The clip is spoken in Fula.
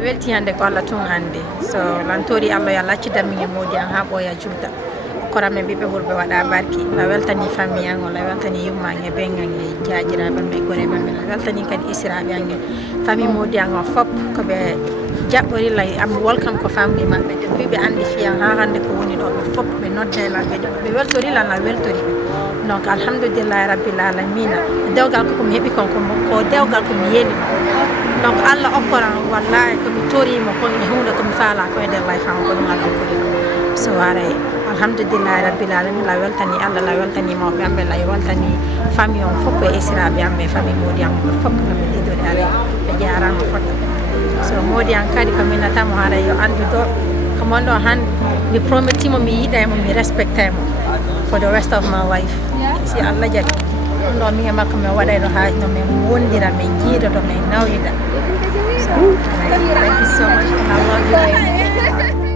welti hande ko Allah tun hande so lantori Allah ya lacci dammi modi an ha boya julda korame bibe wurbe wada barki la weltani famille an la weltani yummange bengange jaajira bambe gore bambe la weltani kadi israbe ange famille modi an fop ko be jabbori lay am welcome ko famille mabbe de bibe andi fiya ha hande ko woni do be fop be nodde la be weltori la weltori donc alhamdulillah rabbil alamin dewgal ko mi hebi ko dewgal ko mi yeli donc Allah okkoran wallahi ko mi tori mo ko mi hunde ko mi faala ko e der life am ko ngal ko so are alhamdulillah rabbil alamin la weltani Allah la weltani mo be ambe la weltani famille on fop e sirabe ambe famille modi am fop no mi dido dare be jarama foto so modi an kadi ko minata mo hara yo andu do ko mondo han mi prometi mo mi yida mo mi respecta mo for the rest of my life si Allah jadi no mi makko me wada no haaj no me wondira me jiida do me nawida so thank you so much and I love you